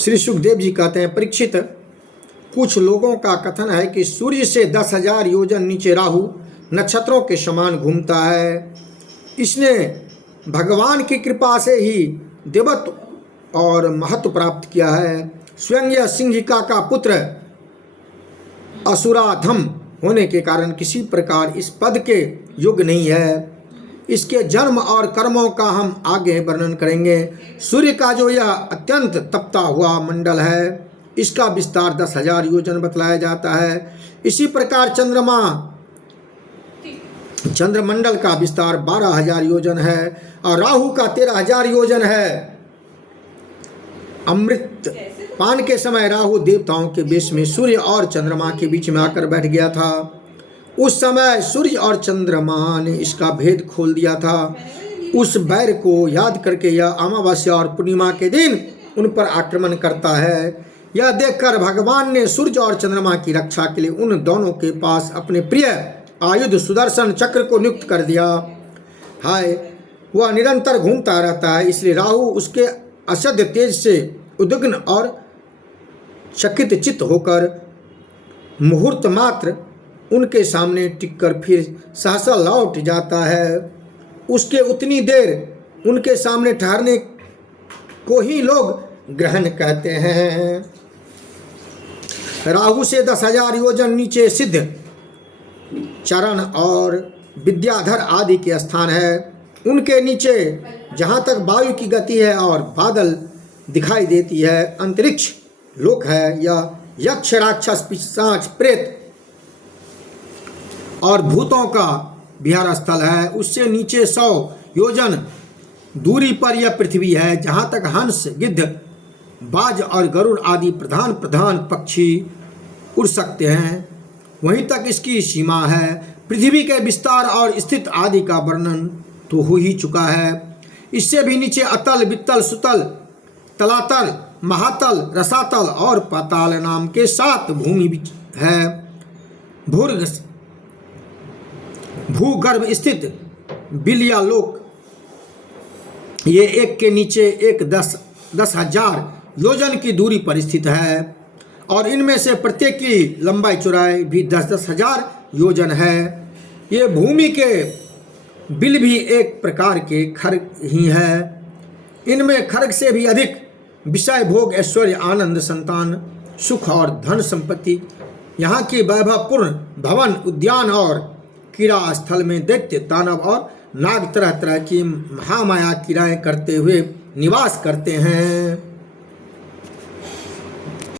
श्री सुखदेव जी कहते हैं, परीक्षित, कुछ लोगों का कथन है कि सूर्य से 10,000 योजन नीचे राहु नक्षत्रों के समान घूमता है। इसने भगवान की कृपा से ही देवत्व और महत्व प्राप्त किया है। स्वयं यह सिंहिका का पुत्र असुराधम होने के कारण किसी प्रकार इस पद के योग्य नहीं है। इसके जन्म और कर्मों का हम आगे वर्णन करेंगे। सूर्य का जो यह अत्यंत तपता हुआ मंडल है, इसका विस्तार 10,000 योजन बतलाया जाता है। इसी प्रकार चंद्रमंडल का विस्तार 12,000 योजन है और राहु का 13,000 योजन है। अमृत पान के समय राहु देवताओं के वेश में सूर्य और चंद्रमा के बीच में आकर बैठ गया था। उस समय सूर्य और चंद्रमा ने इसका भेद खोल दिया था। उस बैर को याद करके यह अमावस्या और पूर्णिमा के दिन उन पर आक्रमण करता है। यह देखकर भगवान ने सूर्य और चंद्रमा की रक्षा के लिए उन दोनों के पास अपने प्रिय आयुध सुदर्शन चक्र को नियुक्त कर दिया। हाय, वह निरंतर घूमता रहता है, इसलिए राहु उसके असाध्य तेज से उद्विग्न और चकित चित्त होकर मुहूर्त मात्र उनके सामने टिककर फिर सहसा लौट जाता है। उसके उतनी देर उनके सामने ठहरने को ही लोग ग्रहण कहते हैं। राहु से 10,000 योजन नीचे सिद्ध, चरण और विद्याधर आदि के स्थान है। उनके नीचे जहाँ तक वायु की गति है और बादल दिखाई देती है, अंतरिक्ष लोक है। यह यक्ष राक्षस पिशाच प्रेत और भूतों का विहार स्थल है। उससे नीचे 100 योजन दूरी पर यह पृथ्वी है, जहाँ तक हंस, गिद्ध, बाज और गरुड़ आदि प्रधान पक्षी उड़ सकते हैं, वहीं तक इसकी सीमा है। पृथ्वी के विस्तार और स्थित आदि का वर्णन तो हो ही चुका है। इससे भी नीचे अतल, वित्तल, सुतल, तलातल, महातल, रसातल और पाताल नाम के 7 भूमि है। भूगर्भ स्थित बिलिया लोक, ये एक के नीचे एक 10,000 योजन की दूरी पर स्थित है और इनमें से प्रत्येक की लंबाई चौड़ाई भी 10,000 योजन है। ये भूमि के बिल भी एक प्रकार के खर्ग ही है। इनमें खर्ग से भी अधिक विषय, भोग, ऐश्वर्य, आनंद, संतान, सुख और धन संपत्ति, यहाँ की वैभवपूर्ण भवन, उद्यान और क्रीड़ा स्थल में दैत्य, दानव और नाग तरह तरह की महामाया क्रीड़ाएं करते हुए निवास करते हैं।